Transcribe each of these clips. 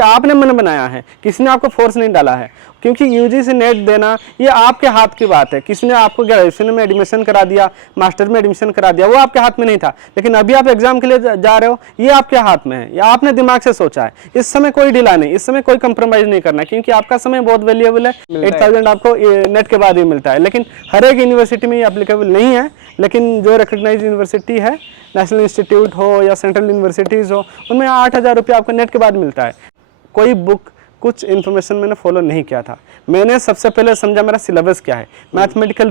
आपने मन बनाया है, किसी ने आपको फोर्स नहीं डाला है। क्योंकि यूजीसी नेट देना ये आपके हाथ की बात है। किसी ने आपको ग्रेजुएशन में एडमिशन करा दिया, मास्टर में एडमिशन करा दिया, वो आपके हाथ में नहीं था। लेकिन अभी आप एग्जाम के लिए जा रहे हो, ये आपके हाथ में है, या आपने दिमाग से सोचा है। इस समय कोई ढिला नहीं, इस समय कोई कंप्रोमाइज नहीं करना, क्योंकि आपका समय बहुत वैल्यूएबल है। 8000 आपको नेट के बाद ही मिलता है, लेकिन हर एक यूनिवर्सिटी में ये एप्लीकेबल नहीं है। लेकिन जो रिकग्नाइज यूनिवर्सिटी है, नेशनल इंस्टीट्यूट हो या सेंट्रल यूनिवर्सिटीज़ हो, उनमें 8000 रुपये आपको नेट के बाद मिलता है। कोई बुक, कुछ इन्फॉर्मेशन मैंने फॉलो नहीं किया था। मैंने सबसे पहले समझा मेरा सिलेबस क्या है, मैथमेटिकल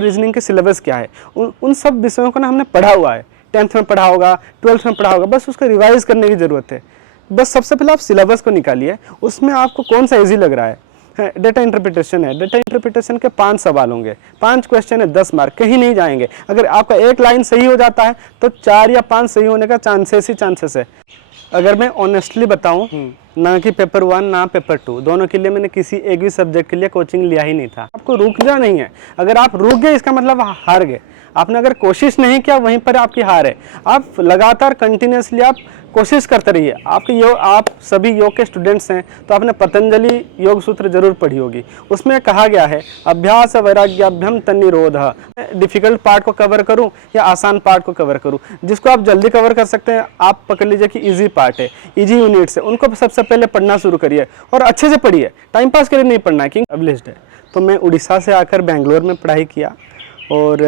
रीजनिंग के सिलेबस क्या है। उन सब विषयों को ना हमने पढ़ा हुआ है, 10th में पढ़ा होगा, 12th में पढ़ा होगा, बस उसको रिवाइज करने की ज़रूरत है। बस सबसे पहले आप सिलेबस को निकालिए, उसमें आपको कौन सा ईजी लग रहा है। डेटा इंटरप्रिटेशन है, डेटा इंटरप्रिटेशन के 5 सवाल होंगे, 5 क्वेश्चन है, 10 मार्क, कहीं नहीं जाएंगे। अगर आपका एक लाइन सही हो जाता है तो 4 या 5 सही होने का चांसेस है। अगर मैं ऑनेस्टली बताऊं, ना कि पेपर 1 ना पेपर 2, दोनों के लिए मैंने किसी एक भी सब्जेक्ट के लिए कोचिंग लिया ही नहीं था। आपको रुकना नहीं है। अगर आप रुक गए इसका मतलब हार गए। आपने अगर कोशिश नहीं किया, वहीं पर आपकी हार है। आप लगातार कंटिन्यूसली आप कोशिश करते रहिए। आप सभी योग के स्टूडेंट्स हैं तो आपने पतंजलि योग सूत्र जरूर पढ़ी होगी। उसमें कहा गया है अभ्यास वैराग्याभ्यम तन्निरोधः। डिफिकल्ट पार्ट को कवर करूं या आसान पार्ट को कवर करूं, जिसको आप जल्दी कवर कर सकते हैं आप पकड़ लीजिए कि इजी पार्ट है, इजी यूनिट्स है, उनको सबसे पहले पढ़ना शुरू करिए और अच्छे से पढ़िए। टाइम पास के लिए नहीं पढ़ना है, क्योंकि एस्टैब्लिश्ड है। तो मैं उड़ीसा से आकर बेंगलोर में पढ़ाई किया और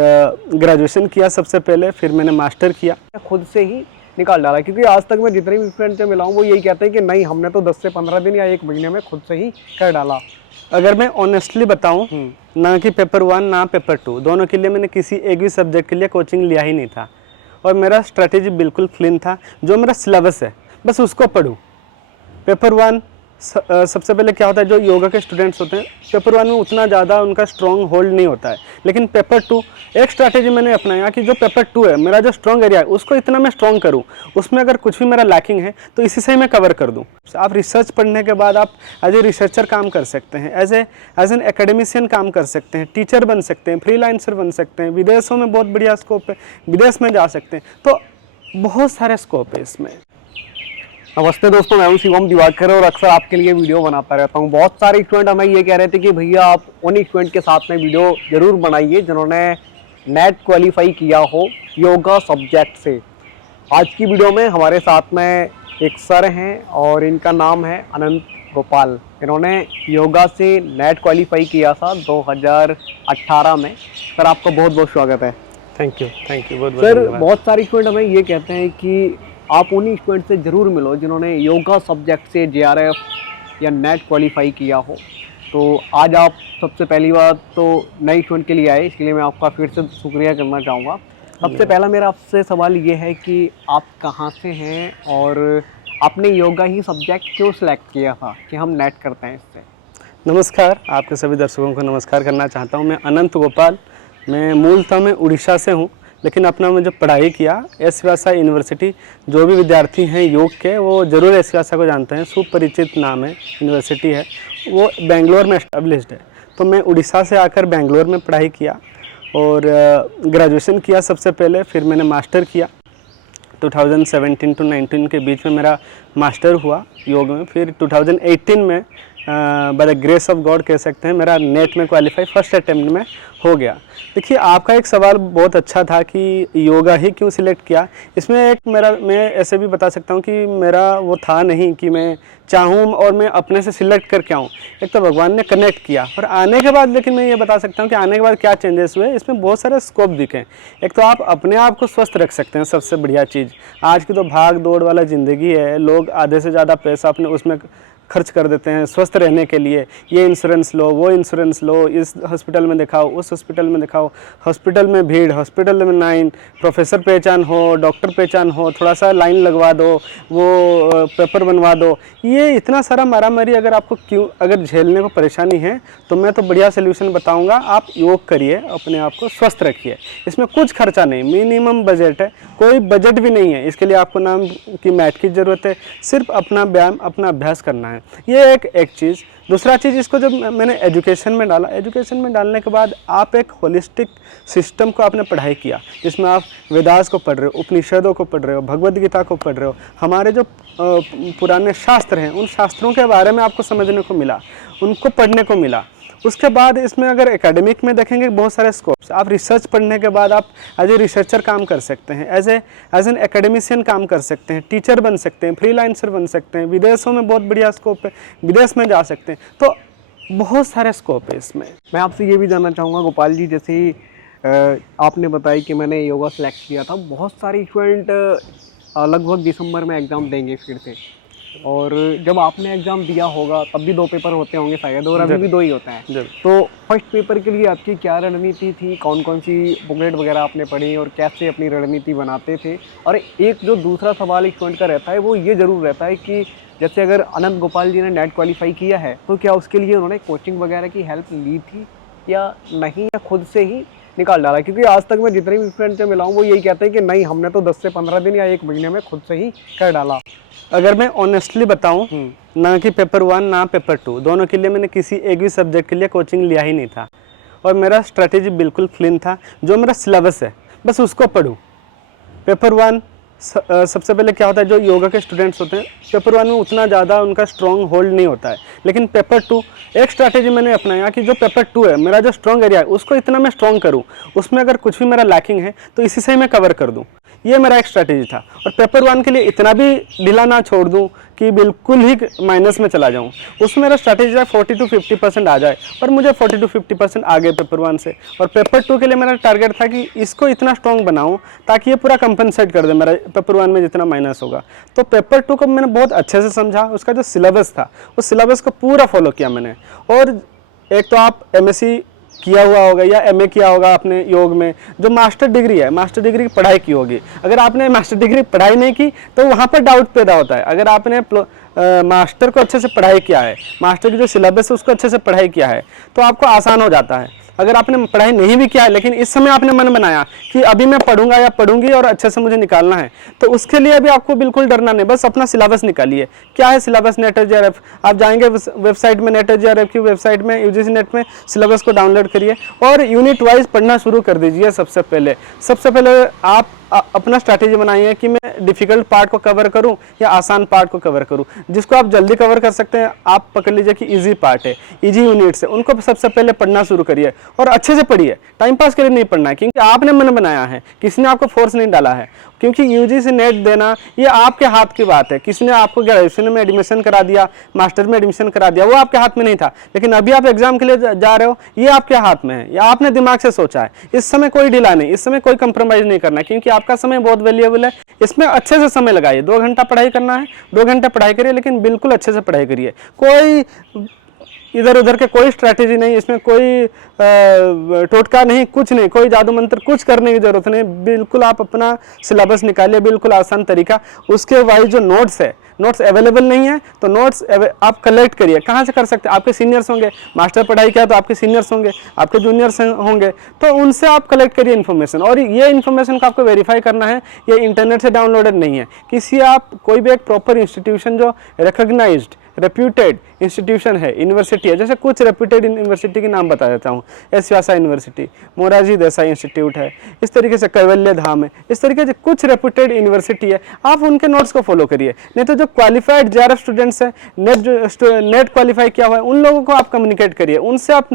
ग्रेजुएशन किया सबसे पहले, फिर मैंने मास्टर किया। खुद से ही निकाल डाला, क्योंकि आज तक मैं जितने भी फ्रेंड से मिला हूँ वो यही कहते हैं कि नहीं, हमने तो 10 से 15 दिन या 1 महीने में खुद से ही कर डाला। अगर मैं ऑनेस्टली बताऊं, ना कि पेपर 1 ना पेपर 2, दोनों के लिए मैंने किसी एक भी सब्जेक्ट के लिए कोचिंग लिया ही नहीं था। और मेरा स्ट्रैटेजी बिल्कुल क्लीन था। जो मेरा सिलेबस है बस उसको पढूं। पेपर 1 सबसे पहले क्या होता है, जो योगा के स्टूडेंट्स होते हैं पेपर 1 में उतना ज़्यादा उनका स्ट्रॉन्ग होल्ड नहीं होता है। लेकिन पेपर 2 एक स्ट्रैटेजी मैंने अपनाया कि जो पेपर 2 है, मेरा जो स्ट्रॉन्ग एरिया है उसको इतना मैं स्ट्रॉन्ग करूं, उसमें अगर कुछ भी मेरा लैकिंग है तो इसी से ही मैं कवर कर दूं। आप रिसर्च पढ़ने के बाद आप एज ए रिसर्चर काम कर सकते हैं, एज एन एकेडमिशियन काम कर सकते हैं, टीचर बन सकते हैं, फ्रीलांसर बन सकते हैं। विदेशों में बहुत बढ़िया स्कोप है, विदेश में जा सकते हैं। तो बहुत सारे स्कोप है इसमें। नमस्ते दोस्तों, मैं हूं शिवम दिवाकर और अक्सर आपके लिए वीडियो बनाता रहता हूं। बहुत सारे स्टूडेंट हमें ये कह रहे थे कि भैया आप उन स्टूडेंट के साथ में वीडियो जरूर बनाइए जिन्होंने नेट क्वालिफाई किया हो योगा सब्जेक्ट से। आज की वीडियो में हमारे साथ में एक सर हैं और इनका नाम है अनंत गोपाल। इन्होंने योगा से नेट क्वालिफाई किया था 2018 में। सर आपका बहुत बहुत स्वागत है। थैंक यू बहुत सर, बहुत सारे स्टूडेंट हमें ये कहते हैं कि आप उन्हीं स्टूडेंट से ज़रूर मिलो जिन्होंने योगा सब्जेक्ट से JRF या नेट क्वालिफाई किया हो। तो आज आप सबसे पहली बात तो नए स्टूडेंट के लिए आए, इसके लिए मैं आपका फिर से शुक्रिया करना चाहूँगा। सबसे पहला मेरा आपसे सवाल ये है कि आप कहाँ से हैं और आपने योगा ही सब्जेक्ट क्यों सिलेक्ट किया था कि हम नेट करते हैं इससे। नमस्कार, आपके सभी दर्शकों को नमस्कार करना चाहता हूँ। मैं अनंत गोपाल, मैं मूलतः मैं उड़ीसा से हूँ, लेकिन अपना मैं जो पढ़ाई किया एस व्यासा यूनिवर्सिटी, जो भी विद्यार्थी हैं योग के वो ज़रूर एस व्यासा को जानते हैं, सुपरिचित नाम है, यूनिवर्सिटी है, वो बेंगलोर में एस्टैब्लिश्ड है। तो मैं उड़ीसा से आकर बेंगलोर में पढ़ाई किया और ग्रेजुएशन किया सबसे पहले, फिर मैंने मास्टर किया। 2017 to 19 के बीच में मेरा मास्टर हुआ योग में। फिर 2018 में by the grace of God कह सकते हैं मेरा नेट में क्वालिफाई फर्स्ट अटेम्प्ट में हो गया। देखिए, आपका एक सवाल बहुत अच्छा था कि योगा ही क्यों सिलेक्ट किया। इसमें एक मैं ऐसे भी बता सकता हूँ कि मेरा वो था नहीं कि मैं चाहूँ और मैं अपने से सिलेक्ट करके आऊँ। एक तो भगवान ने कनेक्ट किया और आने के बाद, लेकिन मैं ये बता सकता हूँ कि आने के बाद क्या चेंजेस हुए। इसमें बहुत सारे स्कोप दिखे। एक तो आप अपने आप को स्वस्थ रख सकते हैं, सबसे बढ़िया चीज़। आज की तो भाग दौड़ वाला ज़िंदगी है, लोग आधे से ज़्यादा पैसा अपने उसमें खर्च कर देते हैं स्वस्थ रहने के लिए। ये इंश्योरेंस लो, वो इंश्योरेंस लो, इस हॉस्पिटल में दिखाओ, उस हॉस्पिटल में दिखाओ, हॉस्पिटल में भीड़, हॉस्पिटल में लाइन, प्रोफेसर पहचान हो, डॉक्टर पहचान हो, थोड़ा सा लाइन लगवा दो, वो पेपर बनवा दो। ये इतना सारा मारामारी अगर झेलने को परेशानी है तो मैं तो बढ़िया सोल्यूशन बताऊंगा। आप योग करिए, अपने आप को स्वस्थ रखिए। इसमें कुछ खर्चा नहीं, मिनिमम बजट है, कोई बजट भी नहीं है। इसके लिए आपको नाम की मैट की ज़रूरत है, सिर्फ अपना व्यायाम, अपना अभ्यास करना है। ये एक चीज़। दूसरा चीज़, इसको जब मैंने एजुकेशन में डाला, एजुकेशन में डालने के बाद आप एक होलिस्टिक सिस्टम को आपने पढ़ाई किया, जिसमें आप वेदास को पढ़ रहे हो, उपनिषदों को पढ़ रहे हो, भगवद गीता को पढ़ रहे हो, हमारे जो पुराने शास्त्र हैं उन शास्त्रों के बारे में आपको समझने को मिला, उनको पढ़ने को मिला। उसके बाद इसमें अगर एकेडमिक में देखेंगे बहुत सारे स्कोप्स, आप रिसर्च पढ़ने के बाद आप एज ए रिसर्चर काम कर सकते हैं, एज एन एकेडमिशियन काम कर सकते हैं, टीचर बन सकते हैं, फ्रीलांसर बन सकते हैं, विदेशों में बहुत बढ़िया स्कोप है, विदेश में जा सकते हैं। तो बहुत सारे स्कोप है इसमें। मैं आपसे ये भी जानना चाहूँगा गोपाल जी, जैसे आपने बताया कि मैंने योगा सेलेक्ट किया था, बहुत सारे स्टूडेंट लगभग दिसंबर में एग्ज़ाम देंगे फिर से, और जब आपने एग्ज़ाम दिया होगा तब भी 2 पेपर होते होंगे शायद, और अभी भी 2 ही होता है। तो फर्स्ट पेपर के लिए आपकी क्या रणनीति थी, कौन कौन सी बुकलेट वगैरह आपने पढ़ी और कैसे अपनी रणनीति बनाते थे? और एक जो दूसरा सवाल स्टूडेंट का रहता है वो ये ज़रूर रहता है कि जैसे अगर अनंत गोपाल जी ने नेट क्वालिफाई किया है तो क्या उसके लिए उन्होंने कोचिंग वगैरह की हेल्प ली थी या नहीं, या खुद से ही निकाल डाला? क्योंकि आज तक मैं जितने भी फ्रेंड से मिला हूँ वो यही कहते हैं कि नहीं, हमने तो 10 से 15 दिन या 1 महीने में खुद से ही कर डाला। अगर मैं ऑनेस्टली बताऊं, ना कि पेपर 1 ना पेपर 2 दोनों के लिए मैंने किसी एक भी सब्जेक्ट के लिए कोचिंग लिया ही नहीं था, और मेरा स्ट्रैटेजी बिल्कुल क्लीन था। जो मेरा सिलेबस है बस उसको पढूं। पेपर 1 सबसे पहले क्या होता है, जो योगा के स्टूडेंट्स होते हैं पेपर 1 में उतना ज़्यादा उनका स्ट्रॉन्ग होल्ड नहीं होता है, लेकिन पेपर 2 एक स्ट्रैटेजी मैंने अपनाया कि जो पेपर 2 है मेरा जो स्ट्रॉन्ग एरिया है उसको इतना मैं स्ट्रॉन्ग करूँ, उसमें अगर कुछ भी मेरा लैकिंग है तो इसी से ही मैं कवर कर दूँ। ये मेरा एक स्ट्रैटेजी था। और पेपर 1 के लिए इतना भी ढीला ना छोड़ दूं कि बिल्कुल ही माइनस में चला जाऊं। उसमें मेरा स्ट्रैटेजी था 40 to 50% आ जाए, और मुझे 40 to 50% आ गए पेपर 1 से। और पेपर 2 के लिए मेरा टारगेट था कि इसको इतना स्ट्रॉन्ग बनाऊं ताकि ये पूरा कंपनसेट कर दे मेरा पेपर 1 में जितना माइनस होगा। तो पेपर 2 को मैंने बहुत अच्छे से समझा, उसका जो सिलेबस था उस सिलेबस को पूरा फॉलो किया मैंने। और एक तो आप MSc किया हुआ होगा या MA किया होगा आपने योग में, जो मास्टर डिग्री है, मास्टर डिग्री की पढ़ाई की होगी। अगर आपने मास्टर डिग्री पढ़ाई नहीं की तो वहाँ पर डाउट पैदा होता है। अगर आपने मास्टर को अच्छे से पढ़ाई किया है, मास्टर की जो सिलेबस है उसको अच्छे से पढ़ाई किया है, तो आपको आसान हो जाता है। अगर आपने पढ़ाई नहीं भी किया है लेकिन इस समय आपने मन बनाया कि अभी मैं पढ़ूंगा या पढ़ूंगी और अच्छे से मुझे निकालना है, तो उसके लिए भी आपको बिल्कुल डरना नहीं, बस अपना सिलेबस निकालिए। क्या है सिलेबस? Net JRF। आप जाएंगे वेबसाइट में, नेट JRF की वेबसाइट में, UGC नेट में सिलेबस को डाउनलोड करिए और यूनिट वाइज पढ़ना शुरू कर दीजिए। सबसे पहले आप अपना स्ट्रैटेजी बनाइए कि मैं डिफ़िकल्ट पार्ट को कवर करूं या आसान पार्ट को कवर करूं। जिसको आप जल्दी कवर कर सकते हैं आप पकड़ लीजिए कि इजी पार्ट है, इजी यूनिट्स है, उनको सबसे पहले पढ़ना शुरू करिए और अच्छे से पढ़िए। टाइम पास के लिए नहीं पढ़ना है, क्योंकि आपने मन बनाया है, किसी ने आपको फोर्स नहीं डाला है। क्योंकि UGC नेट देना ये आपके हाथ की बात है। किसी ने आपको ग्रेजुएशन में एडमिशन करा दिया, मास्टर में एडमिशन करा दिया, वो आपके हाथ में नहीं था, लेकिन अभी आप एग्जाम के लिए जा रहे हो, ये आपके हाथ में है, या आपने दिमाग से सोचा है। इस समय कोई ढीला नहीं, इस समय कोई कंप्रोमाइज़ नहीं करना है, क्योंकि आपका समय बहुत वैल्यूएबल है। इसमें अच्छे से समय लगाइए। 2 घंटा पढ़ाई करना है, 2 घंटे पढ़ाई करिए, लेकिन बिल्कुल अच्छे से पढ़ाई करिए। कोई इधर उधर के कोई स्ट्रैटेजी नहीं, इसमें कोई टोटका नहीं, कुछ नहीं, कोई जादू मंत्र कुछ करने की जरूरत नहीं। बिल्कुल आप अपना सिलेबस निकालिए, बिल्कुल आसान तरीका। उसके वाइज जो नोट्स है, नोट्स अवेलेबल नहीं है तो नोट्स आप कलेक्ट करिए। कहाँ से कर सकते हैं? आपके सीनियर्स होंगे, मास्टर पढ़ाई किया तो आपके सीनियर्स होंगे, आपके जूनियर्स होंगे, तो उनसे आप कलेक्ट करिए इन्फॉर्मेशन। और ये इन्फॉर्मेशन को आपको वेरीफाई करना है, ये इंटरनेट से डाउनलोडेड नहीं है। किसी आप कोई भी एक प्रॉपर इंस्टीट्यूशन जो रिकॉग्नाइज्ड रेप्यूटेड इंस्टीट्यूशन है, यूनिवर्सिटी है, जैसे कुछ रेप्यूटेड यूनिवर्सिटी के नाम बता देता हूँ। S Vyasa university, Morarji Desai institute है, इस तरीके से कैवल्य धाम है, इस तरीके से कुछ रेप्यूटेड यूनिवर्सिटी है, आप उनके नोट्स को फॉलो करिए। नहीं तो जो क्वालिफाइड JRF स्टूडेंट्स हैं, नेट क्वालिफाई किया हुआ है, उन लोगों को आप कम्युनिकेट करिए, उनसे आप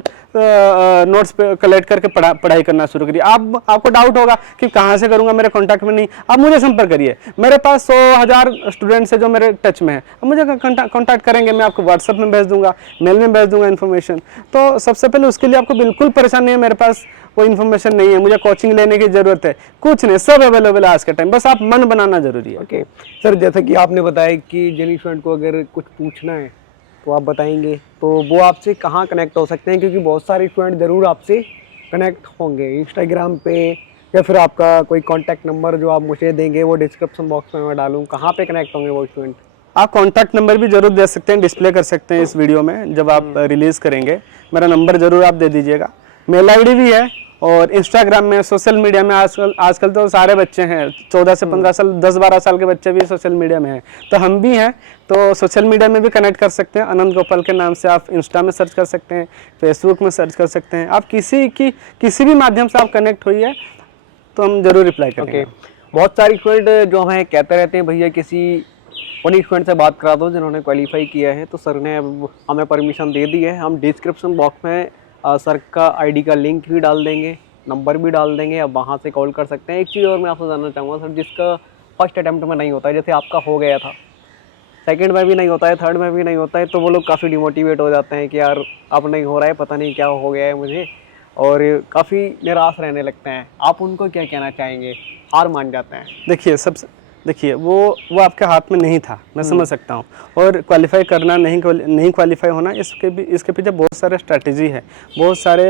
नोट्स पे कलेक्ट करके पढ़ाई करना शुरू करिए। आपको डाउट होगा कि कहाँ से करूँगा, मेरे कॉन्टैक्ट में नहीं, आप मुझे संपर्क करिए। मेरे पास 100,000 स्टूडेंट्स हैं जो मेरे टच में हैं, मुझे कॉन्टैक्ट करेंगे, मैं आपको व्हाट्सएप में भेज दूंगा, मेल में भेज दूंगा इन्फॉर्मेशन। तो सबसे पहले उसके लिए आपको बिल्कुल परेशान नहीं है, मेरे पास वो इन्फॉर्मेशन नहीं है, मुझे कोचिंग लेने की जरूरत है, कुछ नहीं, सब अवेलेबल है आज के टाइम, बस आप मन बनाना जरूरी है। ओके सर, जैसे कि आपने बताया कि जिन स्टूडेंट को अगर कुछ पूछना है तो आप बताएंगे, तो वो आपसे कहाँ कनेक्ट हो सकते हैं? क्योंकि बहुत सारे स्टूडेंट ज़रूर आपसे कनेक्ट होंगे इंस्टाग्राम पे, या फिर आपका कोई कॉन्टैक्ट नंबर जो आप मुझे देंगे वो डिस्क्रिप्शन बॉक्स में मैं डालूँ, कहाँ पे कनेक्ट होंगे वो स्टूडेंट? आप कॉन्टैक्ट नंबर भी जरूर दे सकते हैं, डिस्प्ले कर सकते हैं इस वीडियो में जब आप रिलीज़ करेंगे। मेरा नंबर जरूर आप दे दीजिएगा। मेल ID भी है, और इंस्टाग्राम में, सोशल मीडिया में आजकल तो सारे बच्चे हैं, 14 से 15 साल, 10-12 साल के बच्चे भी सोशल मीडिया में हैं, तो हम भी हैं। तो सोशल मीडिया में भी कनेक्ट कर सकते हैं। अनंत गोपाल के नाम से आप इंस्टा में सर्च कर सकते हैं, फेसबुक में सर्च कर सकते हैं। आप किसी भी माध्यम से आप कनेक्ट होइए तो हम जरूर रिप्लाई करेंगे। बहुत सारी स्टूडेंट जो हमें कहते रहते हैं भैया किसी उन्हीं स्टूडेंट से बात करा दो जिन्होंने क्वालिफाई किया है। तो सर ने अब हमें परमिशन दे दी है। हम डिस्क्रिप्शन बॉक्स में सर का आईडी का लिंक भी डाल देंगे, नंबर भी डाल देंगे, अब वहाँ से कॉल कर सकते हैं। एक चीज़ और मैं आपसे जानना चाहूँगा सर, जिसका फर्स्ट अटैम्प्ट में नहीं होता है, जैसे आपका हो गया था, सेकंड में भी नहीं होता है, थर्ड में भी नहीं होता है, तो वो लोग काफ़ी डिमोटिवेट हो जाते हैं कि यार अब नहीं हो रहा है, पता नहीं क्या हो गया है मुझे, और काफ़ी निराश रहने लगते हैं। आप उनको क्या कहना चाहेंगे? हार मान जाते हैं। देखिए वो आपके हाथ में नहीं था, मैं समझ सकता हूँ। और क्वालिफाई करना नहीं क्वालिफाई होना, इसके पीछे बहुत सारे स्ट्रैटेजी है, बहुत सारे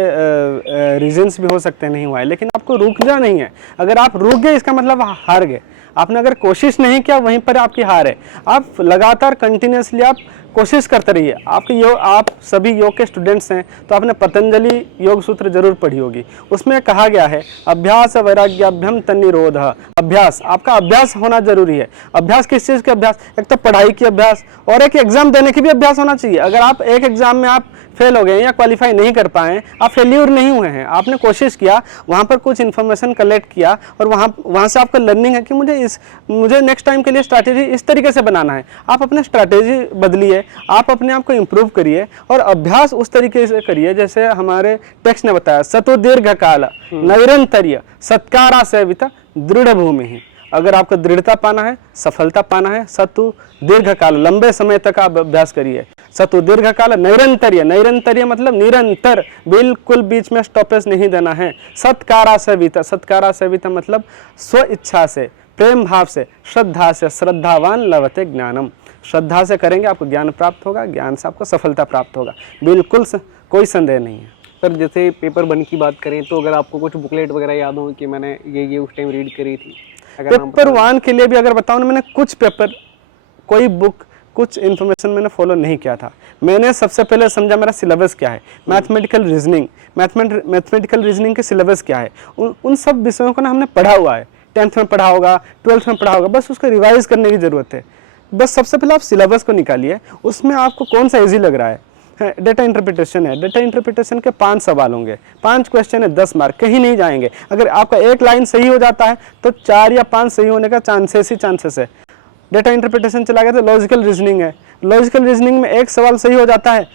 रीजंस भी हो सकते हैं नहीं हुआ है, लेकिन आपको रुकना नहीं है। अगर आप रुक गए इसका मतलब हार गए। आपने अगर कोशिश नहीं किया वहीं पर आपकी हार है। आप लगातार कंटिन्यूसली आप कोशिश करते रहिए। आप सभी योग के स्टूडेंट्स हैं तो आपने पतंजलि योग सूत्र जरूर पढ़ी होगी। उसमें कहा गया है अभ्यास वैराग्याभ्यम तन्निरोध। अभ्यास, आपका अभ्यास होना जरूरी है। अभ्यास किस चीज़ के अभ्यास? एक तो पढ़ाई की अभ्यास और एक एग्जाम देने की भी अभ्यास होना चाहिए। अगर आप एक एग्जाम में आप फेल हो गए या क्वालिफाई नहीं कर पाए, आप फेल्यूर नहीं हुए हैं, आपने कोशिश किया, वहाँ पर कुछ इन्फॉर्मेशन कलेक्ट किया और वहाँ से आपका लर्निंग है कि मुझे नेक्स्ट टाइम के लिए स्ट्रैटेजी इस तरीके से बनाना है। आप अपने स्ट्रैटेजी बदलिए, आप अपने आप को इम्प्रूव करिए और अभ्यास उस तरीके से करिए जैसे हमारे टेक्स्ट ने बताया, सतो दीर्घ काल नैरंतर्य सत्कारा सेवित दृढ़ भूमि ही। अगर आपको दृढ़ता पाना है, सफलता पाना है, सतु दीर्घ काल, लंबे समय तक आप अभ्यास करिए। सतु दीर्घ काल नैरंतर्य मतलब निरंतर, बिल्कुल बीच में स्टॉपेज नहीं देना है। सत्कारा सेवित मतलब स्व इच्छा से, प्रेम भाव से, श्रद्धा से, श्रद्धावान लभते ज्ञानम। श्रद्धा से करेंगे आपको ज्ञान प्राप्त होगा, ज्ञान से आपको सफलता प्राप्त होगा, बिल्कुल कोई संदेह नहीं है। सर जैसे पेपर 1 की बात करें तो अगर आपको कुछ बुकलेट वगैरह याद हो कि मैंने ये उस टाइम रीड करी थी? पेपर 1 के लिए भी अगर बताऊँ ना, मैंने कुछ पेपर, कोई बुक, कुछ इन्फॉर्मेशन मैंने फॉलो नहीं किया था। मैंने सबसे पहले समझा मेरा सिलेबस क्या है, मैथमेटिकल रीजनिंग के सिलेबस क्या है, उन सब विषयों को ना हमने पढ़ा हुआ है। 10th में पढ़ा होगा, 12th में पढ़ा होगा, बस उसको रिवाइज करने की ज़रूरत है। बस सबसे पहले आप सिलेबस को निकालिए, उसमें आपको कौन सा इजी लग रहा है। डेटा इंटरप्रिटेशन है, डेटा इंटरप्रिटेशन के 5 सवाल होंगे, 5 क्वेश्चन है, 10 मार्क, कहीं नहीं जाएंगे। अगर आपका एक लाइन सही हो जाता है तो 4 या 5 सही होने का चांसेस है। डेटा इंटरप्रिटेशन चला गया तो लॉजिकल रीजनिंग है, लॉजिकल रीजनिंग में एक सवाल सही हो जाता है,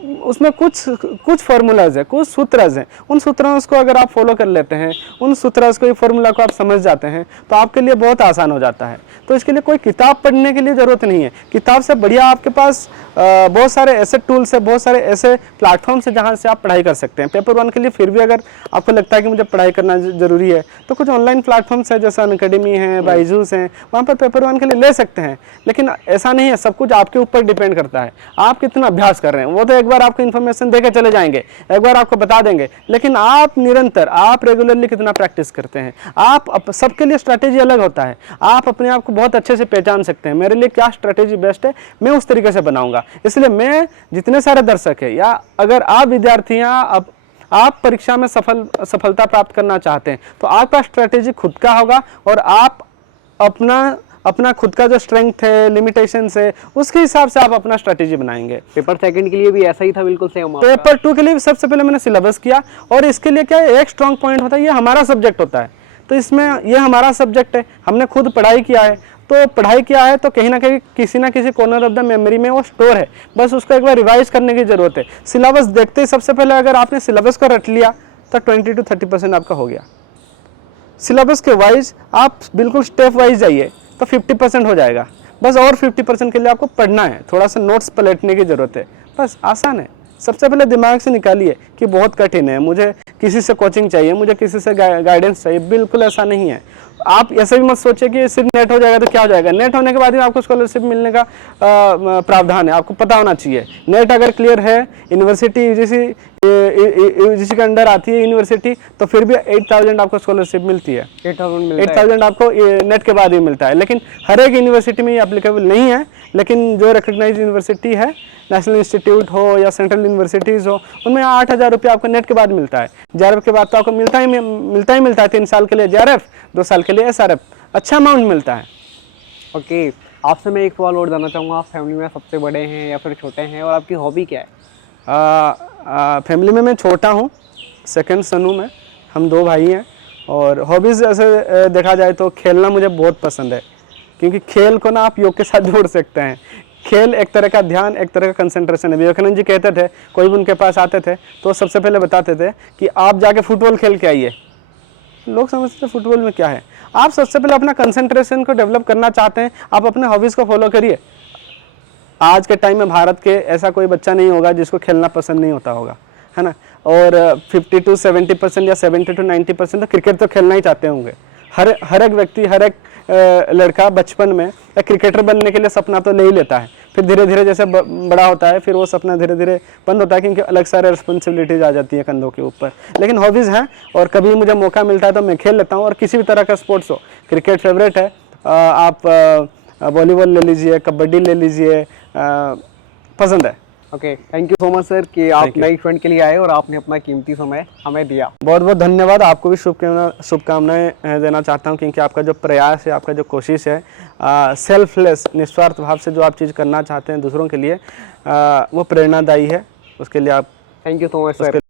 उसमें कुछ फार्मूलाज है, कुछ सूत्रज हैं, उन सूत्रों को अगर आप फॉलो कर लेते हैं, उन सूत्रज को, फार्मूला को आप समझ जाते हैं तो आपके लिए बहुत आसान हो जाता है। तो इसके लिए कोई किताब पढ़ने के लिए ज़रूरत नहीं है। किताब से बढ़िया आपके पास बहुत सारे ऐसे टूल्स है, बहुत सारे ऐसे प्लेटफॉर्म्स है जहाँ से आप पढ़ाई कर सकते हैं। पेपर 1 के लिए फिर भी अगर आपको लगता है कि मुझे पढ़ाई करना ज़रूरी है तो कुछ ऑनलाइन प्लेटफॉर्म्स है, जैसे अनअकैडमी है, बाइजूस हैं, वहाँ पर पेपर 1 के लिए ले सकते हैं। लेकिन ऐसा नहीं है, सब कुछ आपके ऊपर डिपेंड करता है, आप कितना अभ्यास कर रहे हैं। वो तो एक बार आपको इन्फॉर्मेशन देकर चले जाएंगे, एक बार आपको बता देंगे, लेकिन आप निरंतर, आप रेगुलरली कितना प्रैक्टिस करते हैं। आप सबके लिए स्ट्रैटेजी अलग होता है, आप अपने आप को बहुत अच्छे से पहचान सकते हैं, मेरे लिए क्या स्ट्रैटेजी बेस्ट है, मैं उस तरीके से बनाऊंगा। इसलिए मैं जितने सारे दर्शक है, या अगर आप विद्यार्थी हैं, आप परीक्षा में सफलता प्राप्त करना चाहते हैं तो आपका स्ट्रैटेजी खुद का होगा और आप अपना खुद का जो स्ट्रेंथ है, लिमिटेशंस है, उसके हिसाब से आप अपना स्ट्रैटेजी बनाएंगे। पेपर 2 के लिए भी ऐसा ही था, बिल्कुल सेम। पेपर 2 के लिए भी सबसे पहले मैंने सिलेबस किया, और इसके लिए क्या है, एक स्ट्रॉन्ग पॉइंट होता है, ये हमारा सब्जेक्ट होता है, तो इसमें ये हमारा सब्जेक्ट है, हमने खुद पढ़ाई किया है, तो पढ़ाई किया है तो कहीं ना कहीं किसी ना किसी कॉर्नर ऑफ द मेमोरी में वो स्टोर है, बस उसको एक बार रिवाइज करने की जरूरत है। सिलेबस देखते ही सबसे पहले अगर आपने सिलेबस को रट लिया तो 20 to 30% आपका हो गया। सिलेबस के वाइज आप बिल्कुल स्टेप वाइज जाइए तो 50% हो जाएगा। बस और 50% के लिए आपको पढ़ना है, थोड़ा सा नोट्स पलटने की ज़रूरत है, बस आसान है। सबसे पहले दिमाग से निकालिए कि बहुत कठिन है, मुझे किसी से कोचिंग चाहिए, मुझे किसी से गाइडेंस चाहिए, बिल्कुल ऐसा नहीं है। आप ऐसे भी मत सोचिए कि सिर्फ नेट हो जाएगा तो क्या हो जाएगा। नेट होने के बाद ही आपको स्कॉलरशिप मिलने का प्रावधान है, आपको पता होना चाहिए। नेट अगर क्लियर है, यूनिवर्सिटी यूजीसी के अंडर आती है यूनिवर्सिटी, तो फिर भी 8,000 आपको स्कॉलरशिप मिलती है। 8,000 आपको नेट के बाद ही मिलता है, लेकिन हर एक यूनिवर्सिटी में ये एप्लीकेबल नहीं है। लेकिन जो रिकग्नाइज यूनिवर्सिटी है, नेशनल इंस्टीट्यूट हो या सेंट्रल यूनिवर्सिटीज़ हो, उनमें 8,000 रुपये आपको नेट के बाद मिलता है। JRF के बाद तो आपको मिलता ही मिलता है। 3 साल के लिए JRF, 2 साल के लिए SRF, अच्छा अमाउंट मिलता है। ओके, आपसे मैं एक सवाल और जानना चाहूँगा, आप फैमिली में सबसे बड़े हैं या फिर छोटे हैं, और आपकी हॉबी क्या है? फैमिली में मैं छोटा हूँ, सेकंड सन हूँ मैं, हम 2 भाई हैं। और हॉबीज़ ऐसे देखा जाए तो खेलना मुझे बहुत पसंद है, क्योंकि खेल को ना आप योग के साथ जोड़ सकते हैं। खेल एक तरह का ध्यान, एक तरह का कंसंट्रेशन है। विवेकानंद जी कहते थे, कोई भी उनके पास आते थे तो सबसे पहले बताते थे कि आप जाके फुटबॉल खेल के आइए। लोग समझते थे फुटबॉल में क्या है। आप सबसे पहले अपना कंसंट्रेशन को डेवलप करना चाहते हैं, आप अपने हॉबीज़ को फॉलो करिए। आज के टाइम में भारत के ऐसा कोई बच्चा नहीं होगा जिसको खेलना पसंद नहीं होता होगा, है ना। और 50 to 70% या 70 to 90% तो क्रिकेट तो खेलना ही चाहते होंगे। हर एक व्यक्ति, हर एक लड़का बचपन में एक क्रिकेटर बनने के लिए सपना तो ले ही लेता है। फिर धीरे धीरे जैसे बड़ा होता है फिर वो सपना धीरे धीरे बंद होता है, क्योंकि अलग सारे रिस्पॉन्सिबिलिटीज आ जाती है कंधों के ऊपर। लेकिन हॉबीज़ हैं और कभी मुझे मौका मिलता है तो मैं खेल लेता हूँ। और किसी भी तरह का स्पोर्ट्स हो, क्रिकेट फेवरेट है, आप वॉलीबॉल ले लीजिए, कबड्डी ले लीजिए, पसंद है। Okay, thank you so much sir कि आप नए इवेंट के लिए आए और आपने अपना कीमती समय हमें दिया। बहुत बहुत धन्यवाद। आपको भी शुभकामनाएं देना चाहता हूं, क्योंकि आपका जो प्रयास है, आपका जो कोशिश है, सेल्फलेस, निस्वार्थ भाव से जो आप चीज़ करना चाहते हैं दूसरों के लिए, वो प्रेरणादायी है। उसके लिए आप thank you so much sir.